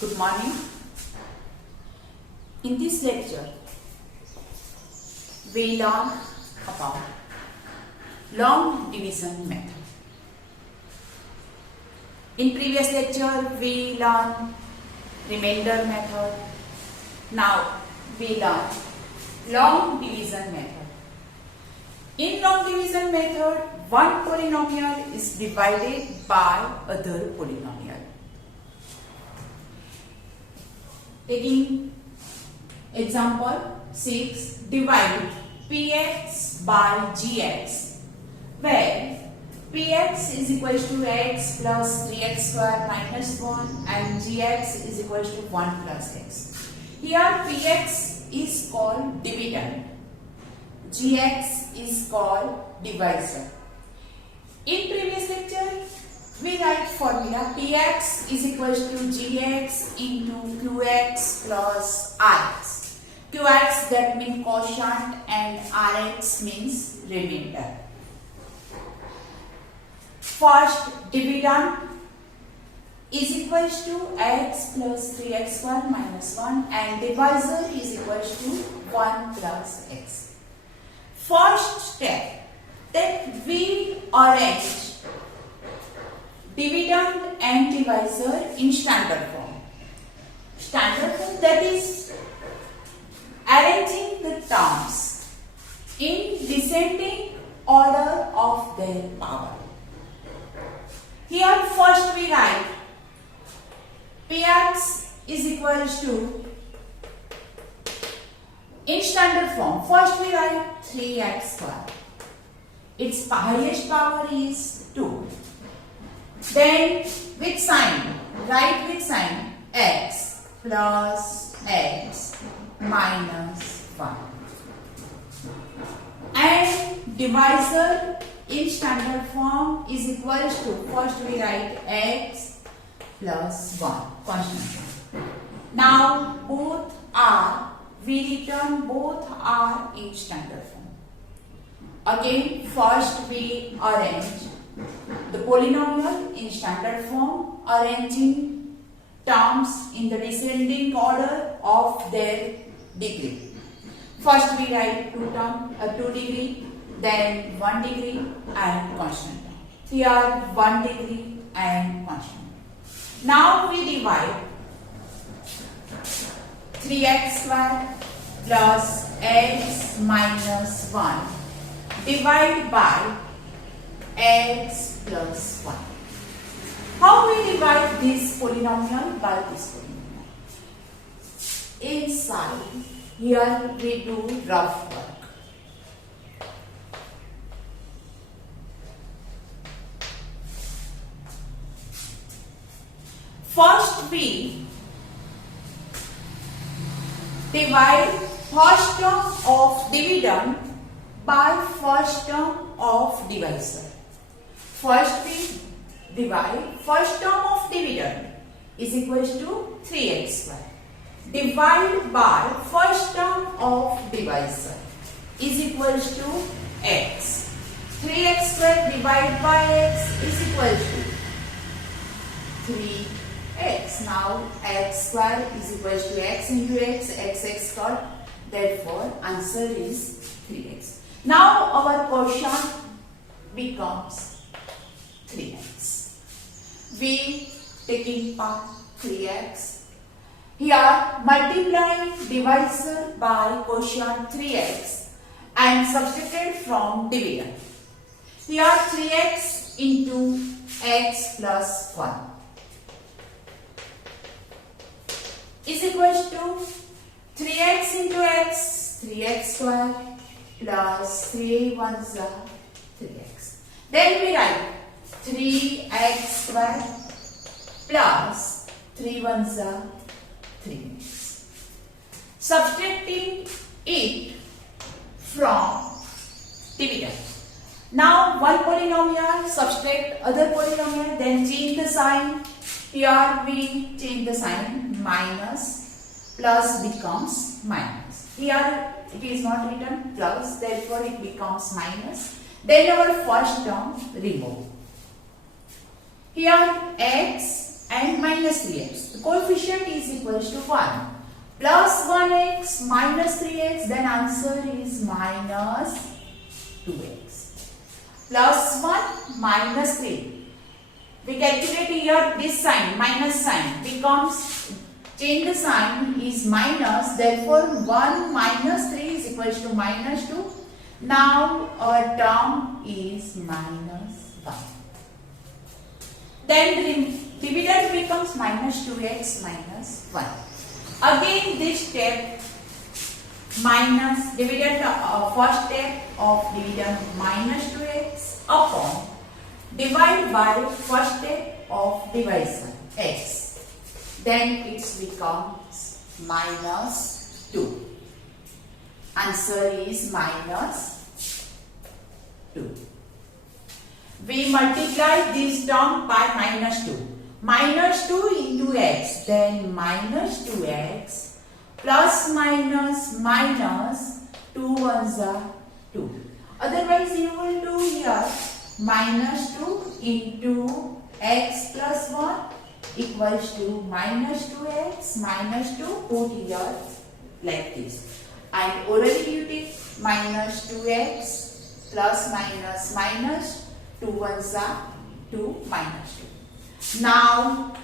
Good morning. In this lecture, we learn about long division method. In previous lecture, we learned remainder method. Now, we learn long division method. In long division method, one polynomial is divided by other polynomial. Taking example 6, divide px by gx, where px is equal to x plus 3x square minus 1 and gx is equal to 1 plus x. Here px is called dividend, gx is called divisor. In previous lecture, we write formula px is equal to gx into qx plus rx. Qx that means quotient and rx means remainder. First, dividend is equal to x plus 3x square minus 1 and divisor is equal to 1 plus x. First step, that we arrange dividend and divisor in standard form. Standard form, that is arranging the terms in descending order of their power. Here first we write px is equal to, in standard form, first we write 3x square. Its highest power is 2. Then with sign, write with sign x plus x minus 1. And divisor in standard form is equal to, first we write x plus 1, constant. Now both are, we return both are in standard form. Again, first we arrange the polynomial in standard form, arranging terms in the descending order of their degree. First we write 2 degree, then 1 degree and constant term. Here 1 degree and constant. Now we divide 3x square plus x minus 1 divide by x plus 1. How we divide this polynomial? By this polynomial. Inside, here we do rough work. First we divide first term of dividend by first term of divisor. First we divide first term of dividend is equal to 3x square. Divide by first term of divisor is equal to x. 3x square divided by x is equal to 3x. Now x square is equal to x into x squared. Therefore answer is 3x. Now our quotient becomes 3x. We taking part 3x. Here multiplying divisor by quotient 3x and substitute from dividend. Here 3x into x plus 1 is equal to 3x into x, 3x square plus 3 1s are 3x. Then we write 3x square plus 3 1s are 3x. Subtracting it from dividend. Now one polynomial subtract other polynomial, then change the sign. Here we change the sign, minus plus becomes minus. Here it is not written plus, therefore it becomes minus. Then our first term remove. Here x and minus 3x. The coefficient is equals to 1. Plus 1x minus 3x, then answer is minus 2x. Plus 1 minus 3. We calculate here this sign, minus sign becomes, change the sign is minus, therefore 1 minus 3 is equals to minus 2. Now our term is minus 1. Then the dividend becomes minus 2x minus 1. Again this step minus dividend, first step of dividend minus 2x upon divide by first step of division x. Then it becomes minus 2. Answer is minus 2. We multiply this term by minus 2. Minus 2 into x, then minus 2x plus minus minus 2 ones are 2. Otherwise you will do here minus 2 into x plus 1 equals to minus 2x minus 2, put here like this. And orally you take minus 2x plus minus minus 2 ones are 2 minus 2. Now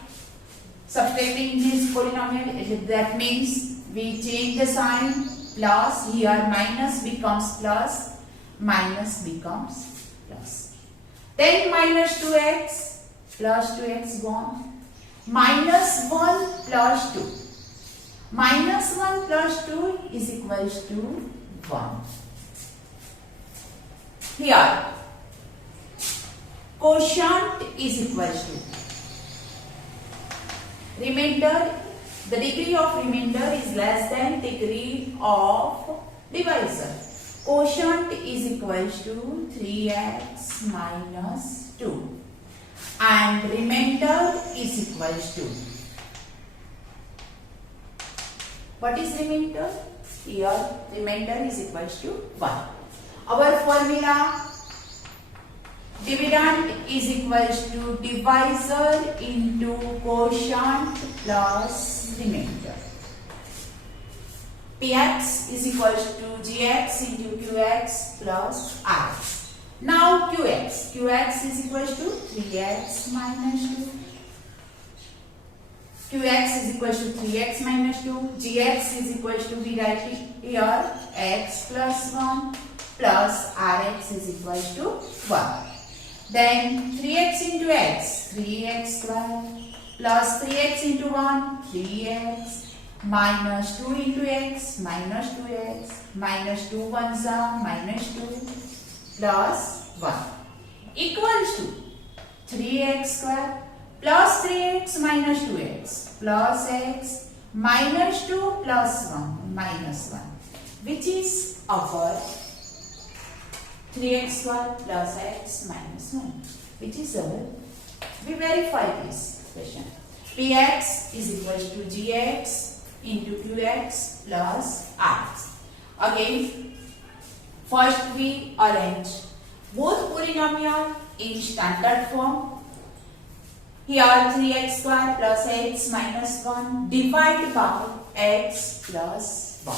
subtracting this polynomial, that means we change the sign, plus here minus becomes plus, minus becomes plus. Then minus 2x plus 2x gone. Minus 1 plus 2. Minus 1 plus 2 is equals to 1. Here quotient is equals to remainder. The degree of remainder is less than degree of divisor. Quotient is equals to 3x minus 2 and remainder is equals to, what is remainder? Here remainder is equals to 1. Our formula, dividend is equals to divisor into quotient plus remainder. Px is equals to gx into qx plus rx. Now qx is equals to 3x minus 2. Qx is equals to 3x minus 2. Gx is equals to, we write it here, x plus 1 plus rx is equals to 1. Then 3x into x, 3x square plus 3x into 1, 3x minus 2 into x, minus 2x, minus 2 ones are minus 2 plus 1 equals to 3x square plus 3x minus 2x plus x minus 2 plus 1 minus 1, which is our 3x square plus x minus 1, which is our, we verify this question. Px is equals to gx into qx plus rx. Again, first we arrange both polynomial in standard form. Here 3x square plus x minus 1 divided by x plus 1.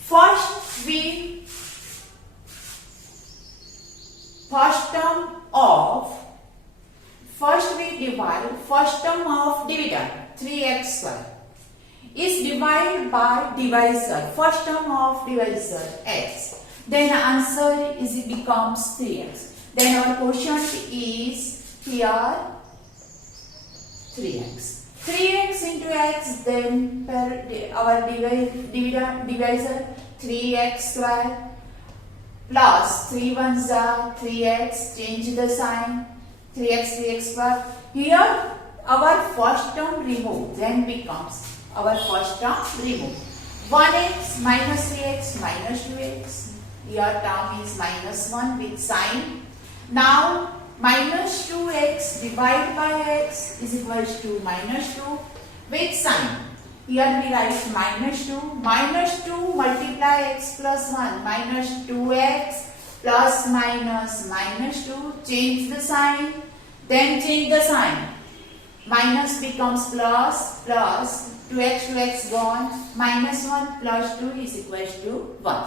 First we divide first term of dividend 3x square is divided by divisor, first term of divisor x. Then answer is, it becomes 3x. Then our quotient is here 3x. 3x into x, then our divisor 3x square plus 3 ones are 3x, change the sign, 3x square. Here our first term remove, then becomes our first term remove. 1x minus 3x minus 2x. Here term is minus 1 with sign. Now minus 2x divided by x is equals to minus 2 with sign. Here we write minus 2. Minus 2 multiply x plus 1. Minus 2x plus minus minus 2. Change the sign. Then change the sign. Minus becomes plus, plus 2x gone, minus 1 plus 2 is equals to 1.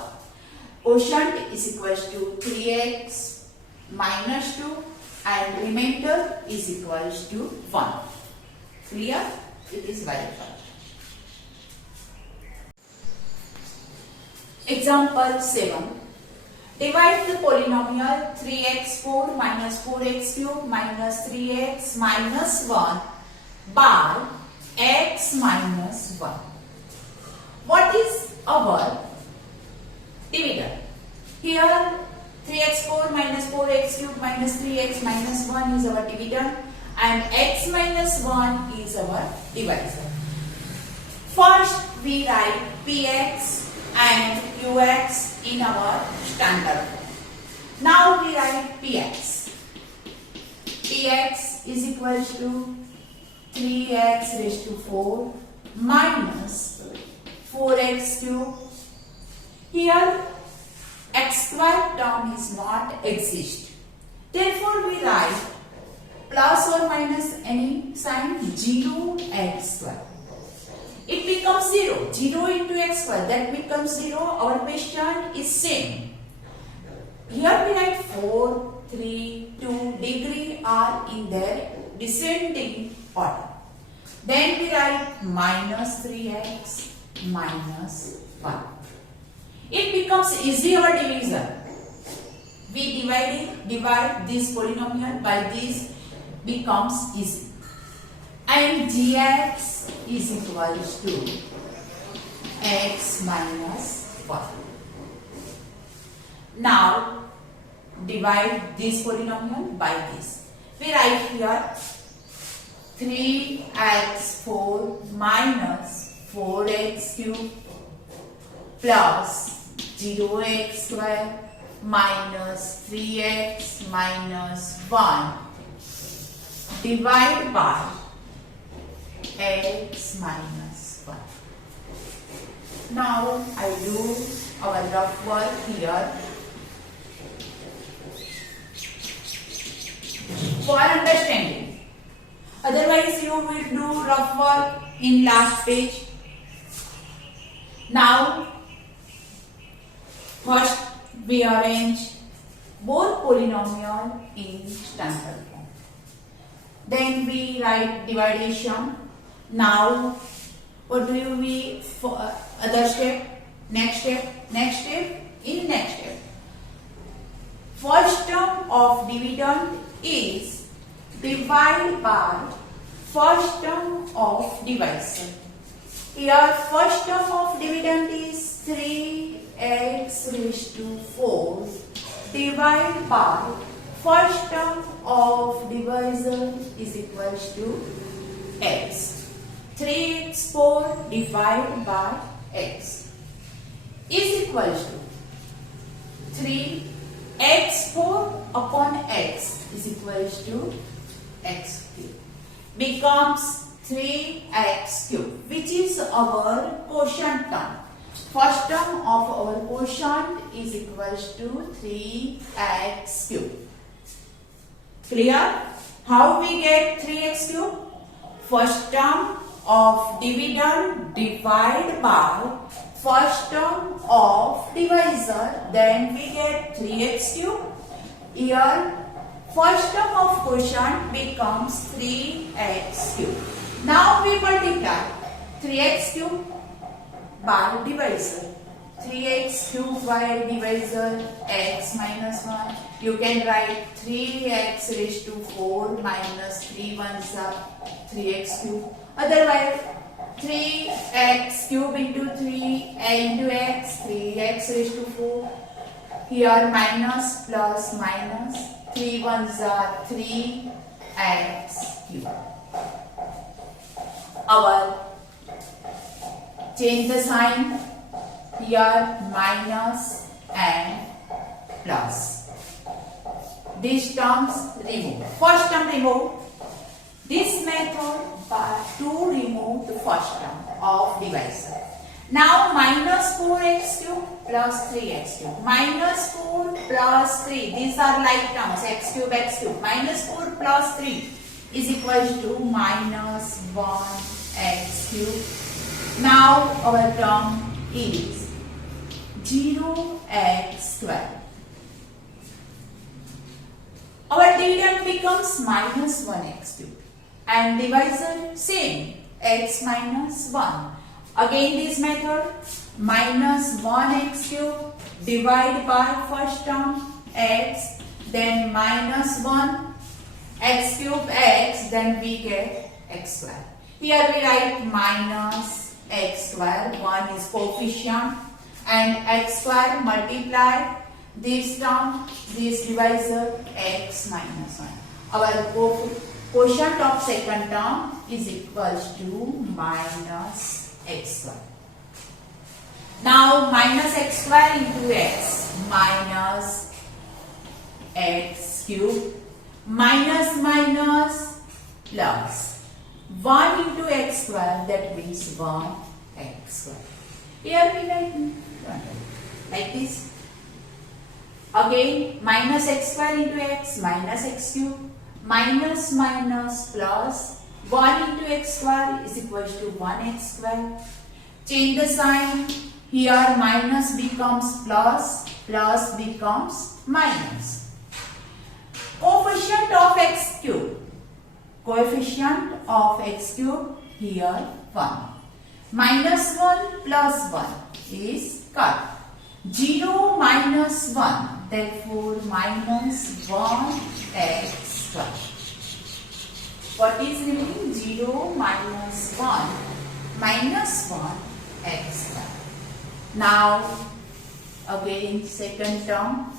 Quotient is equals to 3x minus 2 and remainder is equals to 1. Clear? It is verified. Example 7. Divide the polynomial 3x4 minus 4x cube minus 3x minus 1 by x minus 1. What is our dividend? Here 3x4 minus 4x cube minus 3x minus 1 is our dividend and x minus 1 is our divisor. First we write px and qx in our standard form. Now we write px. Px is equal to 3x raised to 4 minus 4x cube. Here x square term is not exist. Therefore we write plus or minus any sign 0x square. It becomes 0. 0 into x square, that becomes 0. Our question is same. Here we write 4, 3, 2 degree are in their descending order. Then we write minus 3x minus 1. It becomes easy our division. We divide this polynomial by this, becomes easy. And gx is equals to x minus 1. Now divide this polynomial by this. We write here 3x4 minus 4x cube plus 0x square minus 3x minus 1 divided by x minus 1. Now I do our rough work here. For understanding. Otherwise you will do rough work in last page. Now first we arrange both polynomial in standard form. Then we write division. Now what do we for other step? Next step. In next step. First term of dividend is divided by first term of divisor. Here first term of dividend is 3x raised to 4 divided by first term of divisor is equals to x. 3x4 divided by x is equals to 3x4 upon x is equals to x cube. Becomes 3x cube, which is our quotient term. First term of our quotient is equals to 3x cube. Clear? How we get 3x cube? First term of dividend divided by first term of divisor, then we get 3x cube. Here first term of quotient becomes 3x cube. Now we multiply 3x cube by divisor. 3x cube by divisor x minus 1. You can write 3x raised to 4 minus 3 ones are 3x cube. Otherwise 3x cube into 3 into x, 3x raised to 4. Here minus plus minus 3 ones are 3x cube. Our change the sign. Here minus and plus. These terms remove. First term remove. This method to remove the first term of divisor. Now minus 4x cube plus 3x cube. Minus 4 plus 3. These are like terms. X cube, x cube. Minus 4 plus 3 is equal to minus 1x cube. Now our term is 0x square. Our dividend becomes minus 1x cube. And divisor same. X minus 1. Again this method, minus 1x cube divide by first term x, then minus 1 x cube x, then we get x square. Here we write minus x square, 1 is coefficient, and x square multiply this term, this divisor x minus 1. Our quotient of second term is equals to minus x square. Now minus x square into x minus x cube minus minus plus 1 into x square, that means 1 x square. Here we write like this. Again minus x square into x minus x cube minus minus plus 1 into x square is equal to 1x square. Change the sign. Here minus becomes plus, plus becomes minus. Coefficient of x cube. Coefficient of x cube here 1. Minus 1 plus 1 is cut. 0 minus 1, therefore minus 1x square. What is remaining? 0 minus 1 minus 1 x square. Now again second term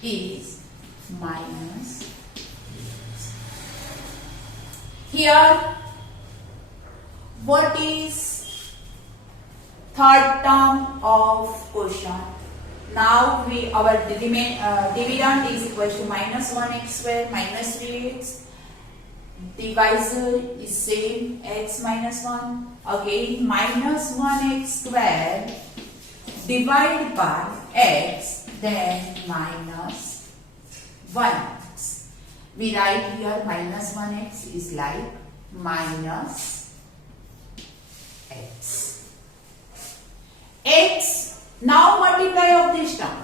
is minus. Here what is third term of quotient? Now our dividend is equal to minus 1x square minus 3x. Divisor is same, x minus 1. Again minus 1x square divided by x, then minus 1x. We write here minus 1x is like minus x. X, now multiply of this term.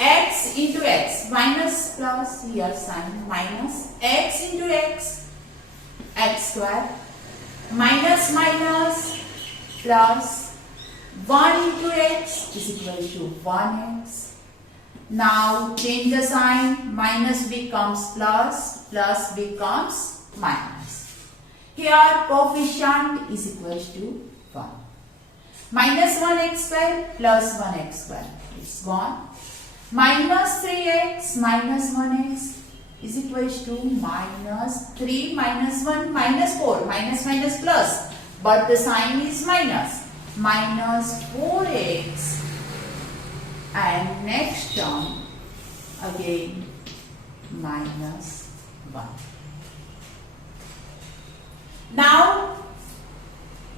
X into x, minus plus, here sign minus, x into x, x square, minus minus plus 1 into x is equal to 1x. Now change the sign, minus becomes plus, plus becomes minus. Here coefficient is equal to 1. Minus 1x square plus 1x square is gone. Minus 3x minus 1x is equal to minus 3 minus 1 minus 4. Minus minus plus, but the sign is minus. Minus 4x, and next term again minus 1. Now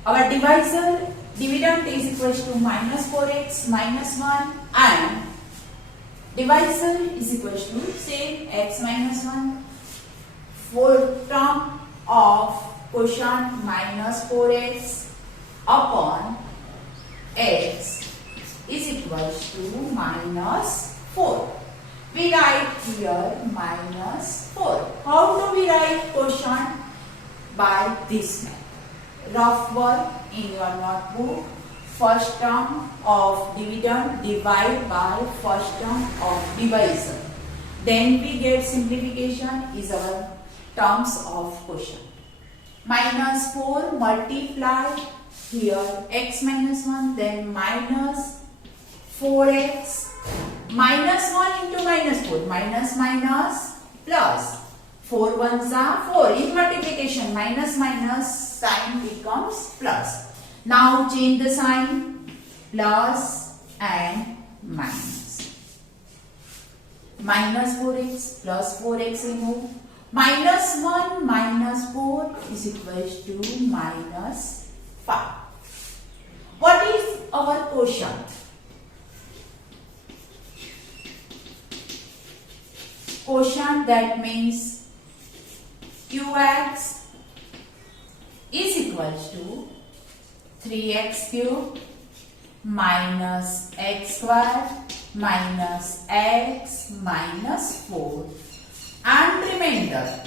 our dividend is equal to minus 4x minus 1 and divisor is equal to same x minus 1. Fourth term of quotient minus 4x upon x is equal to minus 4. We write here minus 4. How do we write quotient? By this method. Rough work in your notebook. First term of dividend divide by first term of divisor. Then we get simplification is our terms of quotient. Minus 4 multiply here x minus 1, then minus 4x, minus 1 into minus 4, minus minus plus 4 ones are 4. In multiplication minus minus sign becomes plus. Now change the sign, plus and minus. Minus 4x plus 4x remove. Minus 1 minus 4 is equal to minus 5. What our quotient. Quotient, that means qx is equals to 3x cube minus x square minus x minus 4 and remainder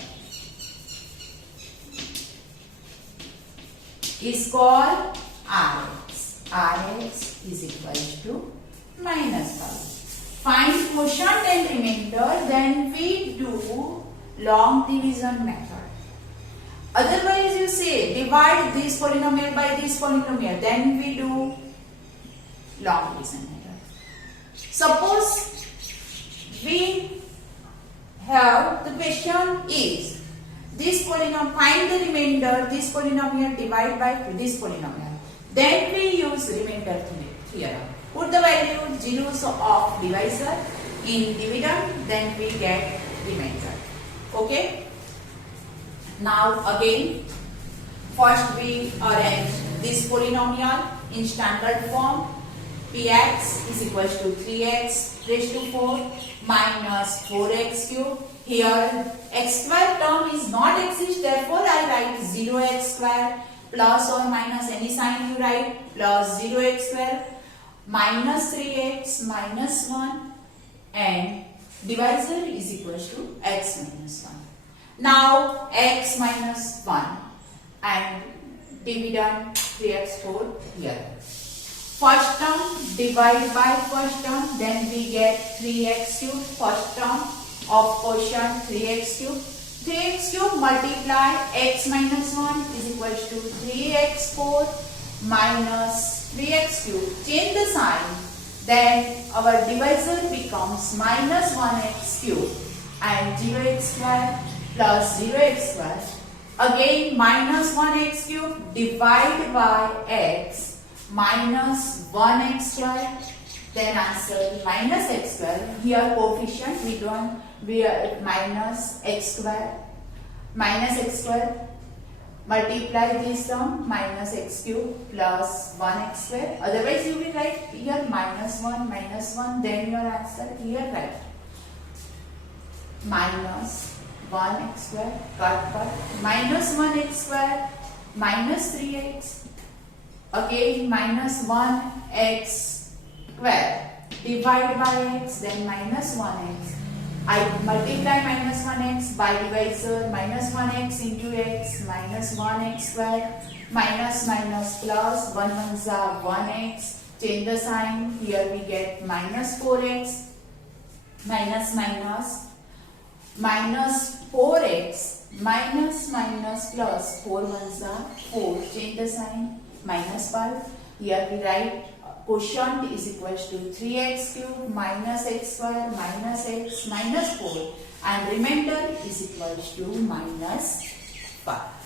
is called Rx. Rx is equals to minus 5. Find quotient and remainder, then we do long division method. Otherwise you say divide this polynomial by this polynomial, then we do long division method. Suppose we have, the question is this polynomial, find the remainder, this polynomial divide by this polynomial. Then we use remainder theorem. Put the value zeros of divisor in dividend, then we get remainder. Okay? Now again, first we arrange this polynomial in standard form. Px is equals to 3x raised to 4 minus 4x cube. Here x square term is not exist, therefore I write 0x square plus or minus any sign you write, plus 0x square minus 3x minus 1 and divisor is equals to x minus 1. Now x minus 1 and dividend 3x4 here. First term divide by first term, then we get 3x cube. First term of quotient 3x cube. 3x cube multiply x minus 1 is equals to 3x4 minus 3x cube. Change the sign, then our divisor becomes minus 1x cube and 0x square plus 0x square. Again minus 1x cube divided by x minus 1x square, then answer minus x square. Here coefficient we are minus x square multiply this term minus x cube plus 1x square. Otherwise you will write here minus 1, then your answer here write minus 1x square cut minus 1x square minus 3x. Again minus 1x square divided by x, then minus 1x. I multiply minus 1x by divisor, minus 1x into x minus 1x square minus plus 1 ones are 1x. Change the sign, here we get minus 4x minus 4x minus plus 4 ones are 4. Change the sign, minus 5. Here we write quotient is equals to 3x cube minus x square minus x minus 4 and remainder is equals to minus 5.